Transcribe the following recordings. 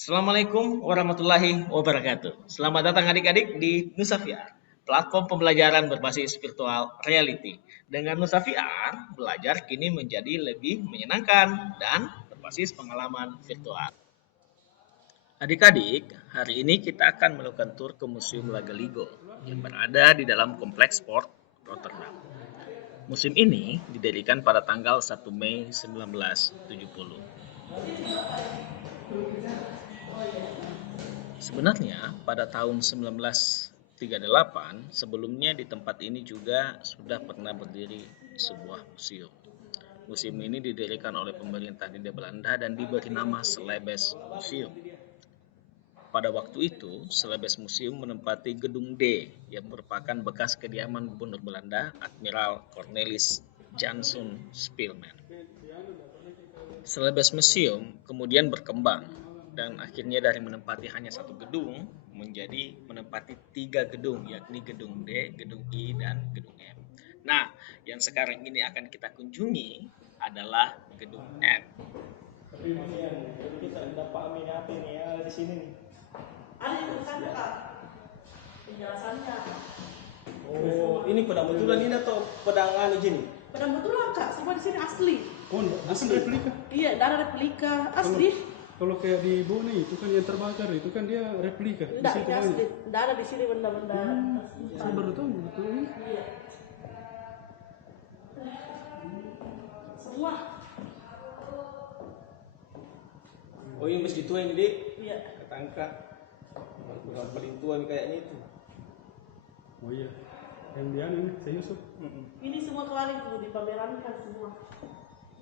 Assalamualaikum warahmatullahi wabarakatuh. Selamat datang adik-adik di Nusafiar, platform pembelajaran berbasis virtual reality. Dengan Nusafiar, belajar kini menjadi lebih menyenangkan dan berbasis pengalaman virtual. Adik-adik, hari ini kita akan melakukan tur ke Museum Lagaligo yang berada di dalam Kompleks Port Rotterdam. Museum ini didirikan pada tanggal 1 Mei 1970. Sebenarnya pada tahun 1938 sebelumnya di tempat ini juga sudah pernah berdiri sebuah museum. Museum ini didirikan oleh pemerintah Hindia Belanda dan diberi nama Celebes Museum. Pada waktu itu, Celebes Museum menempati Gedung D yang merupakan bekas kediaman Gubernur Belanda Admiral Cornelis Janszoon Spilman. Celebes Museum kemudian berkembang dan akhirnya dari menempati hanya satu gedung menjadi menempati 3 gedung, yakni gedung D, gedung I, dan gedung M. Nah, yang sekarang ini akan kita kunjungi adalah gedung M. Kita dapat amin apa ini yang ada di sini nih. Ada tulisannya kak, penjelasannya. Oh, ini pedang betulan ini atau pedang anu gini? Pedang betulan kak, semua di sini asli. Oh, asli replika. Iya, ada replika asli. Kalau kayak di Bone itu kan yang terbakar itu kan dia replika. Di Enggak, situ ini asli. banyak. Enggak ada di sini benda-benda. Saya baru tahu betul ini. Iya. Semua. Oh, ini masjid tua ini, Dik. Iya. Ketangka. Pedang paling tua nih kayaknya itu. Oh iya. Yang dia nih, saya Yusuf. Ini semua kemarin tuh dipamerankan semua.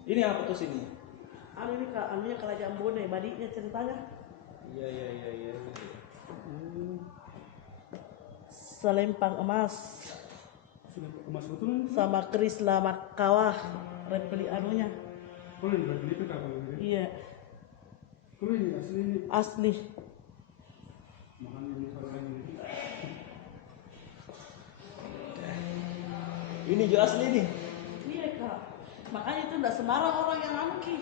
Ini apa tuh sini? Anu ini kak, anunya kerajaan Bone, badiknya ceritanya. Iya. Selempang emas Sudah emas betulan. sama keris lama kawah repli anunya. Kalau ini replika kapan ini? Iya, Kalau ini asli ini. asli. Mahal ini kalau ini. Ini juga asli nih. Iya kak, makanya itu enggak sembarang orang yang anu ki,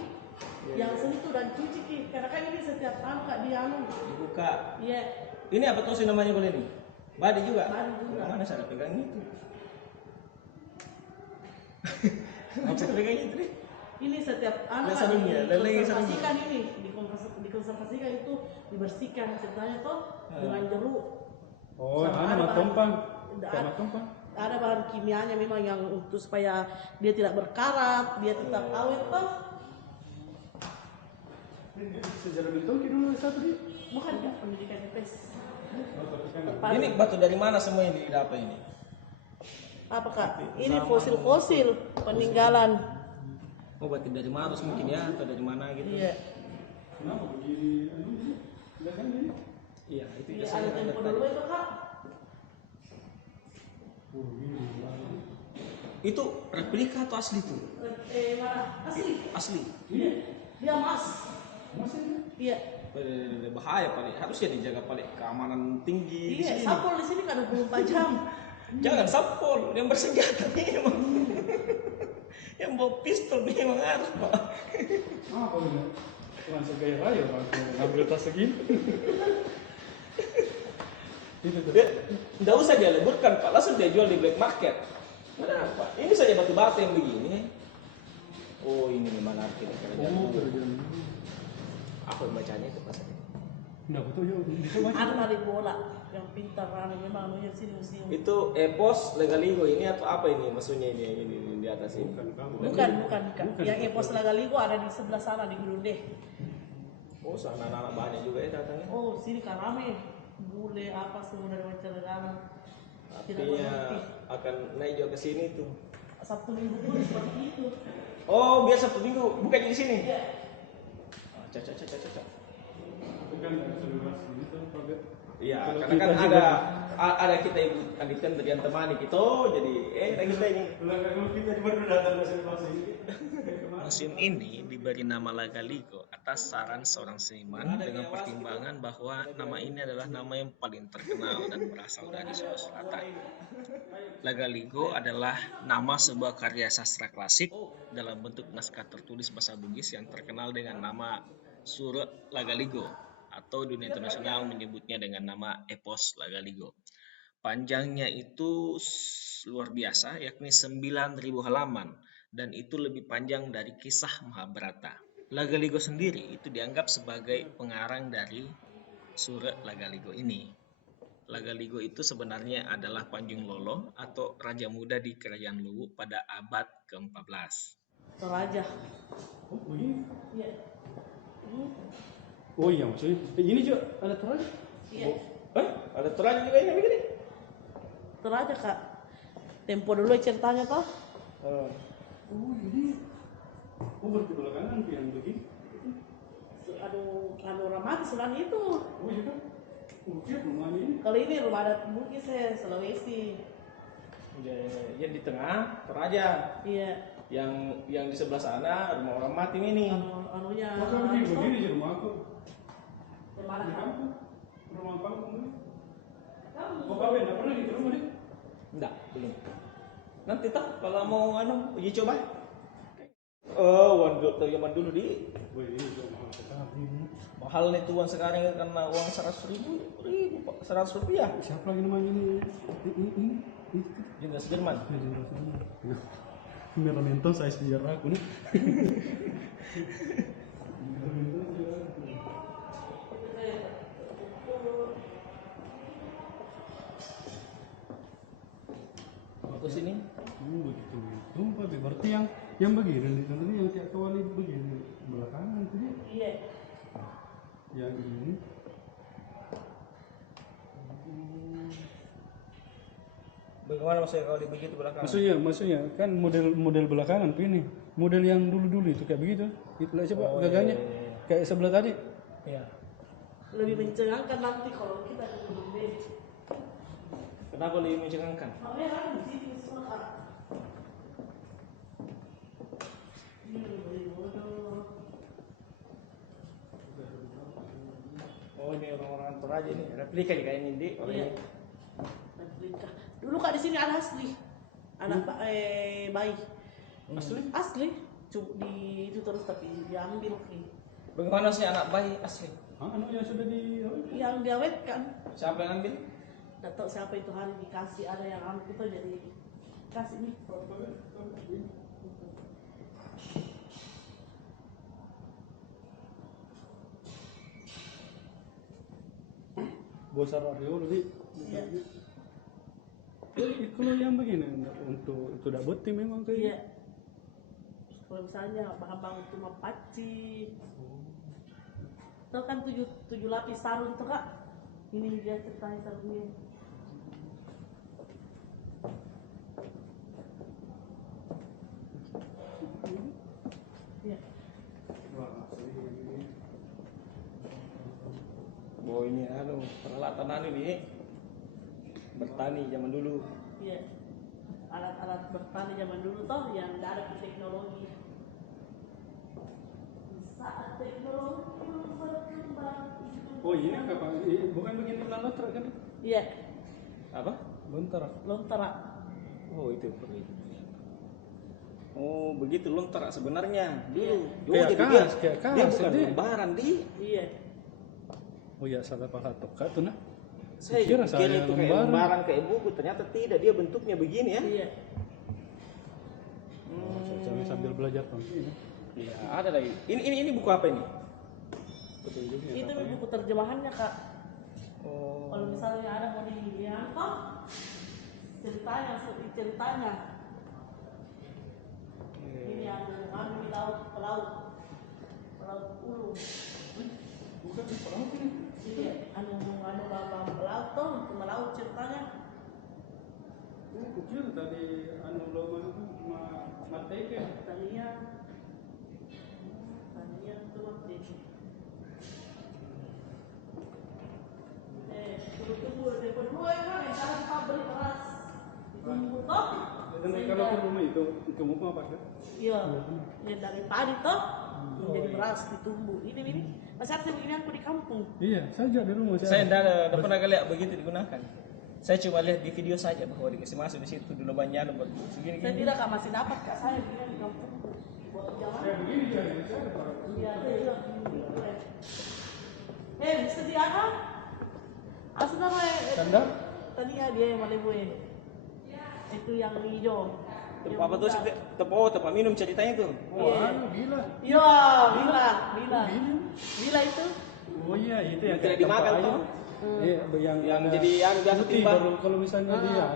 yang sentuh dan cuci ki, karena kan ini setiap tahun kak dia anu. Dibuka. Iya, Ini apa tuh sih namanya kalau ini? Badi juga. Badi juga. Mana saya pegang itu? Apa saya pegang itu nih? ini setiap anu Biasa kak dulu ya, lele dikonservasikan ini, dikonservasikan itu dibersihkan ceritanya tuh dengan jeruk. Oh, Sama anu ada matompang. Enggak Sama ada. matompang. Ada bahan kimianya memang yang untuk supaya dia tidak berkarat, dia tetap awet toh. Sejarah Biltongki dulu satu dia. Bukan ya pendidikan IPS. Oh, tapi kan Ini batu dari mana semua ini dapat ini? Apa kak? Ini fosil-fosil peninggalan. Oh, berarti dari Maros mungkin ya atau dari mana gitu? Iya. kenapa begini? Anu ini? Lihat kan ini. Iya, itu Iya, biasanya ada tempo dulu itu kak. Oh, ini. Itu replika atau asli tuh? Mana? Asli. Asli. Iya. Dia emas. Masih ini. Iya. Bahaya paling harusnya dijaga paling keamanan tinggi di Iya. sini. Sampul di sini kan 24 jam. Jangan sampul yang bersenjata nih emang. Yang bawa pistol nih emang harus pak. Apa ini? Cuma segaya raya Pak. Ngambil tas segini. Itu tuh. Nggak usah dia leburkan pak, langsung dia jual di black market. Kenapa? Ini saja batu-batu yang begini. Oh ini memang arti kerajaan. Oh, kerjaan. Apa bacanya itu pas? Enggak betul ya. Bisa baca. Ada tarik bola yang pintar anu memang anunya di sini museum. Itu epos legaligo ini atau apa ini maksudnya ini di atas ini? Bukan. Yang Epos Lagaligo ada di sebelah sana di Gunung D. Oh, sana anak banyak juga ya datangnya. Oh, sini kan rame. Bule apa semua dari mancanegara. Tidak Artinya mengerti. akan naik juga ke sini tuh. Sabtu Minggu pun seperti itu. Oh, biasa Sabtu Minggu bukan di sini. Iya. Caca. Bukan seluas ini tuh Pak. Iya, Kalau karena kan kita juga- ada kita ibu Adikan dari yang temani kita, jadi kita ini. Kalau kita cuma datang masing-masing. Museum ini diberi nama Lagaligo atas saran seorang seniman dengan pertimbangan bahwa nama ini adalah nama yang paling terkenal dan berasal dari Sulawesi Selatan. Lagaligo adalah nama sebuah karya sastra klasik dalam bentuk naskah tertulis bahasa Bugis yang terkenal dengan nama Sura Lagaligo atau dunia internasional menyebutnya dengan nama epos Lagaligo. Panjangnya itu luar biasa, yakni 9.000 halaman, dan itu lebih panjang dari kisah Mahabharata. Lagaligo sendiri itu dianggap sebagai pengarang dari Sura Lagaligo ini. Lagaligo itu sebenarnya adalah Panjung Lolo atau Raja Muda di Kerajaan Luwu pada abad ke-14. Toraja. Oh, begini. Iya. Oh iya, maksudnya ini juga ada Toraja. Iya. Ada Toraja juga ini begini. Toraja kak. Tempo dulu ceritanya toh. Oh. Oh jadi, oh berarti belakangan yang begini. Aduh, Ramati sudah itu. Oh iya kan? Oh iya rumahnya ini. Kalau ini rumah adat Bugis Sulawesi. Ya di tengah Toraja. Iya. Yang di sebelah sana rumah orang mati ini. Anunya. Oh kan begini di rumah aku. Rumah Di adat. kampung, rumah kampung ini. Kamu. Oh kawin, nggak pernah di rumah dia? Enggak, belum. Nanti tak kalau mau uji coba. Oh, uang zaman dulu di Oh ini juga mahal sekali. mahal nih tuan sekarang karena uang 100 rupiah. Siapa lagi namanya ini? Ini. Jenderal Sudirman. Nah, Meramentos saya sejarah aku nih. Waktu sini. Begitu. Tumpah, berarti yang begini nih, contohnya yang kayak kawali begini belakangan itu dia. Iya. Yang ini. Bagaimana maksudnya kalau di begitu belakang? Maksudnya kan model belakangan tuh ini. Model yang dulu itu kayak begitu. Itulah coba gagahnya. Iya. Kayak sebelah tadi. Iya. Lebih mencengangkan nanti kalau kita duduk bed. Kenapa lebih mencengangkan? Makanya kan di sini semua kak. Oh ini orang-orang Toraja ini replika juga ini di orang Iya. ini. Replika. Dulu kak di sini ada asli. Anak bayi. Asli? Asli. Di itu terus tapi diambil nih. Bagaimana sih anak bayi asli? Anu yang sudah di Yang diawetkan. Siapa yang ambil? Tidak tahu siapa itu hari dikasih, ada yang ambil itu jadi kasih nih. Bosar radio lebih. Iya. Kalau yang begini untuk itu dapat tim memang kayak. Iya. Kalau misalnya bahan-bahan untuk mapaci. Itu kan tujuh lapis sarung tuh kak. Ini dia ceritanya sarungnya. Iya. Oh ini peralatan ini bertani zaman dulu. Iya. Alat-alat bertani zaman dulu toh yang tidak ada teknologi. Saat teknologi berkembang. Oh iya apa? Bukan begini lontar kan? Iya. Apa? Lontar. Lontara. Oh itu perlu. Oh begitu lontar sebenarnya dulu. Iya. Oh, Kayak jadi kas, kayak dia kas, bukan jadi. lembaran di. Iya. Oh iya salah pakai toka tuh nah. Saya Kira kira saya itu kayak lembaran. lembaran kayak buku, ternyata tidak, dia bentuknya begini ya. Iya. Saya sambil belajar kan. Iya, ada lagi. Ini buku apa ini? Betul juga. Itu buku terjemahannya kak. Oh. Kalau misalnya ada mau dilihat toh ceritanya. Ini yang di pelaut Ulu. Bukan di pelaut ini. Iya, bapak pelaut toh melaut ceritanya. Oh kecil tadi loma itu mateke. Tania itu mati. Tunggu dulu ya kan, jangan pabrik beras. Ditunggu toh. Dan kalau ke rumah itu mau apa kan? Iya, yang dari padi toh menjadi beras ditumbuh. Ini masih ada begini aku di kampung. Iya, saja di rumah Saya tidak pernah lihat begitu digunakan. Saya cuma lihat di video saja bahwa dikasih masuk di situ dulu banyak buat segini. Saya tidak kak masih dapat kak saya begini di kampung. Buat jalan. begini dia. Iya, iya. disediakan. Asal Kandang? tadi ya dia yang Malibu itu yang hijau. Tempat apa tuh sih? Tempat minum ceritanya tuh. Wah, gila. Iya, bila Gila. itu. Oh iya, itu yang Tidak dimakan tuh. Iya, Yang jadi anu biasa putih, timbang. baru kalau misalnya dia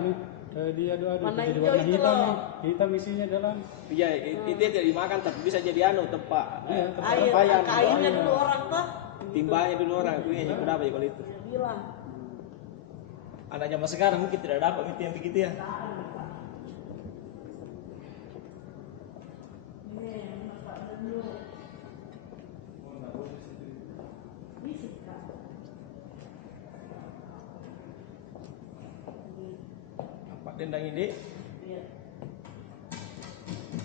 dia adu-adu Warna jadi hijau warna itu hitam loh. nih. Hitam isinya dalam. Iya, itu tidak dimakan tapi bisa jadi anu tempat. Iya, tempat Airnya dulu orang tuh. Timbanya dulu orang itu ya berapa ya kalau itu. Bila. Anak zaman sekarang mungkin tidak dapat itu yang begitu ya. Apa dendang ini? Iya.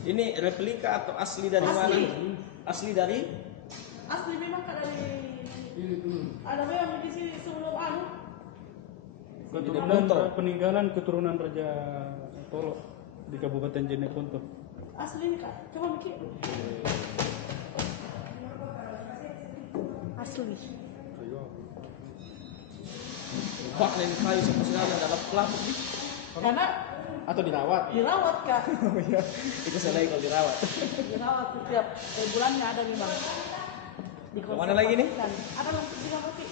Ini replika atau asli dari Asli. mana? Asli dari? Asli memang kan dari Ini dulu. ada memang di sini sebelum anu. Keturunan Jeneponto. peninggalan keturunan Raja Tolo di Kabupaten Jeneponto. Asli kak, coba bikin. Asli. Wah, ini kayu sama sekali dalam pelapuk nih. Karena Atau dirawat? dirawat kak. Oh iya, itu selain kalau dirawat. Dirawat setiap bulannya ada memang. Kemana lagi nih? Ada lantai 3 berarti.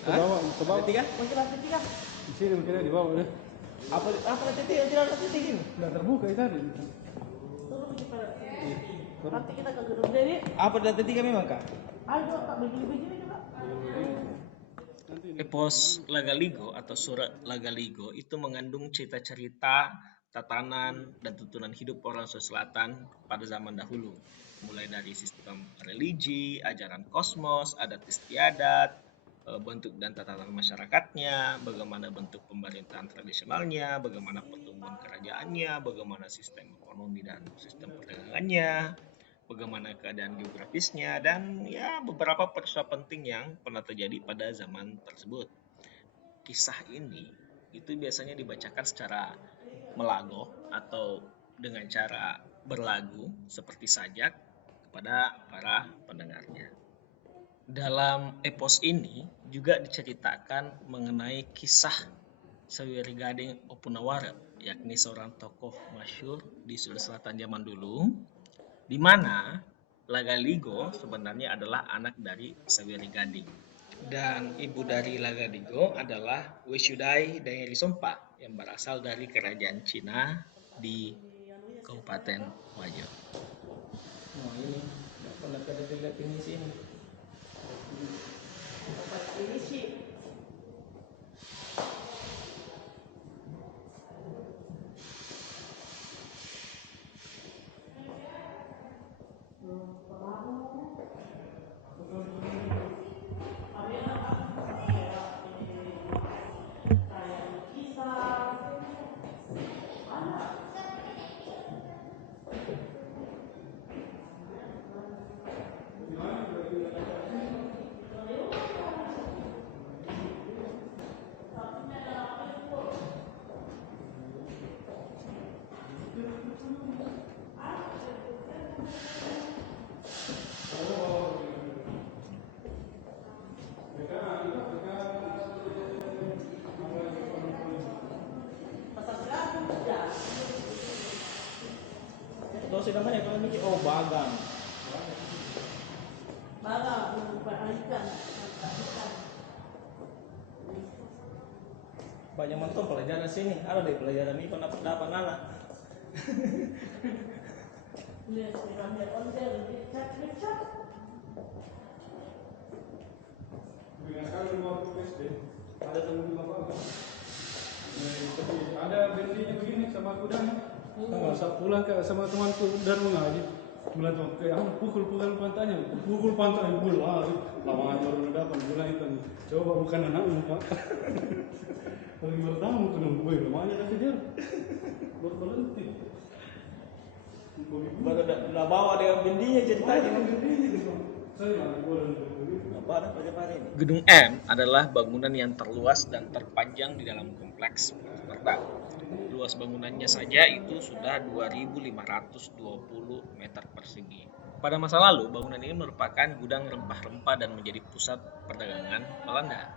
Ke bawah, ke bawah. Ada tiga? Masih lantai 3. Di sini mungkin di bawah ya. Apa titik? Tidak ada titik ini. Enggak terbuka itu tadi. Turun kita. Nanti kita ke gedung jadi Apa lantai tiga memang kak? ada kak begini-begini juga. Epos Lagaligo atau surat Lagaligo itu mengandung cerita-cerita, tatanan, dan tuntunan hidup orang Sulawesi Selatan pada zaman dahulu. Mulai dari sistem religi, ajaran kosmos, adat istiadat, bentuk dan tatanan masyarakatnya, bagaimana bentuk pemerintahan tradisionalnya, bagaimana pertumbuhan kerajaannya, bagaimana sistem ekonomi dan sistem perdagangannya, bagaimana keadaan geografisnya, dan ya beberapa peristiwa penting yang pernah terjadi pada zaman tersebut. Kisah ini itu biasanya dibacakan secara melago atau dengan cara berlagu seperti sajak kepada para pendengarnya. Dalam epos ini juga diceritakan mengenai kisah Saweri Gading Opunawara, yakni seorang tokoh masyhur di Sulawesi Selatan zaman dulu, di mana Lagaligo sebenarnya adalah anak dari Saweri Gading. Dan ibu dari Lagaligo adalah Wesudai Daeri Sompa yang berasal dari kerajaan Cina di Kabupaten Wajo. Nah ini, nggak pernah lihat ini sini. Ini sih Tahu sih namanya kalau mikir oh bagang. bangga ikan. Banyak mentok pelajaran sini. Ada deh pelajaran ini pernah dapat anak. Lihat sekarang ondel dicat-dicat. Dengan sekali di bawah SD ada teman di bawah. Tapi ada bendinya begini sama kudanya. Saat pulang sama temanku dan mengaji, pulang tuh kayak pukul pantainya, pukul lari, lama baru dapat pulang itu. Coba bukan anakmu pak. Lagi bertamu tuh dong gue, lamanya dah kejar, berhenti. Baru bawa dengan bendinya ceritanya. Saya lagi boleh. Apa ada pada ini? Gedung M adalah bangunan yang terluas dan terpanjang di dalam kompleks Purwokerto. Luas bangunannya saja itu sudah 2.520 meter persegi. Pada masa lalu, bangunan ini merupakan gudang rempah-rempah dan menjadi pusat perdagangan Belanda.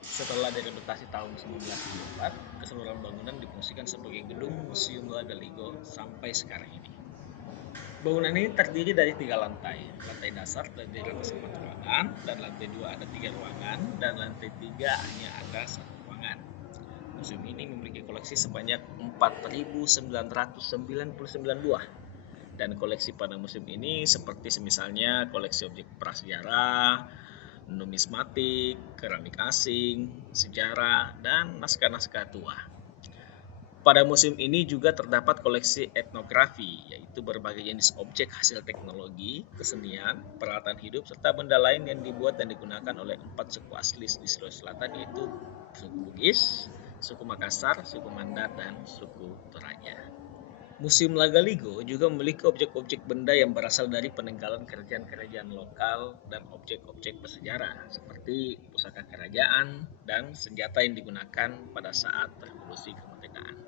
Setelah direnovaasi tahun 1904, keseluruhan bangunan difungsikan sebagai gedung Museum Lagaligo sampai sekarang ini. Bangunan ini terdiri dari 3 lantai. Lantai dasar terdiri atas 4 ruangan, dan lantai 2 ada 3 ruangan, dan lantai 3 hanya ada 1 ruangan. Museum ini memiliki koleksi sebanyak 4.999 buah. Dan koleksi pada museum ini seperti semisalnya koleksi objek prasejarah, numismatik, keramik asing, sejarah, dan naskah-naskah tua. Pada museum ini juga terdapat koleksi etnografi, yaitu berbagai jenis objek hasil teknologi, kesenian, peralatan hidup, serta benda lain yang dibuat dan digunakan oleh 4 suku asli di Sulawesi Selatan, yaitu suku Bugis, suku Makassar, suku Mandar, dan suku Toraja. Museum Lagaligo juga memiliki objek-objek benda yang berasal dari peninggalan kerajaan-kerajaan lokal dan objek-objek bersejarah seperti pusaka kerajaan dan senjata yang digunakan pada saat revolusi kemerdekaan.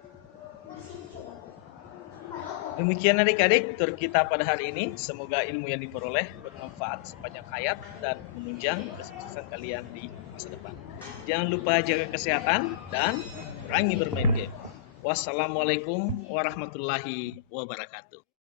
Demikian adik-adik tur kita pada hari ini. Semoga ilmu yang diperoleh bermanfaat sepanjang hayat dan menunjang kesuksesan kalian di masa depan. Jangan lupa jaga kesehatan dan kurangi bermain game. Wassalamualaikum warahmatullahi wabarakatuh.